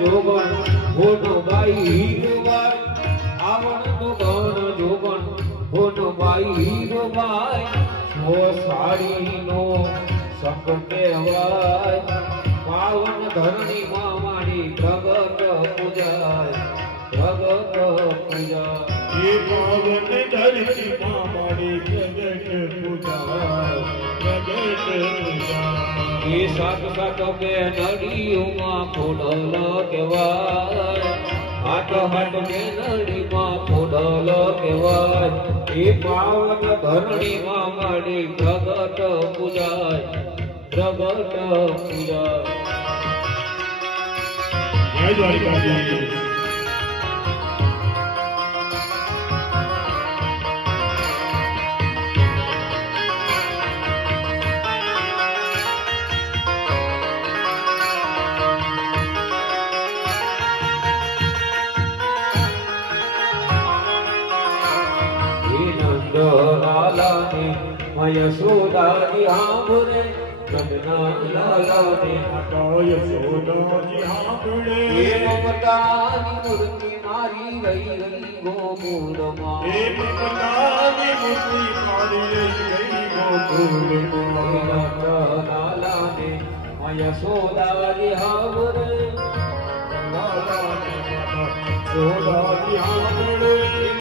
જોગણ હોનો બાઈ હીરબાઈ આવણ તો ગણ જોગણ હોનો બાઈ હીરબાઈ સો સાડીનો સંગ કહેવાય પાવન ધરણી માં મારી પ્રગટ પૂજાય પ્રગટ પૂજા એ પાવન ધરતી માં મારી પ્રગટ પૂજાય પ્રગટ પૂજા એ સાત સાત કે નડીઓમાં ખોડલ કહેવાય હાથ હાથ કે નડીમાં ખોડલ કહેવાય એ પાવન ધરણીમાં મારી પ્રગટ પૂજાય પ્રગટ પૂજાય જય દ્વારિકાધીશ લાલાને યશોદાજી આંબરે નંદના લાલાને યશોદાજી આંબરે એ મમતાની મૂર્તિ મારી રહી ગઈ ગોકુળમાં એ મમતાની મૂર્તિ મારી રહી ગઈ ગોકુળમાં લાલાને યશોદાજી આંબરે લાલાને યશોદાજી આંબરે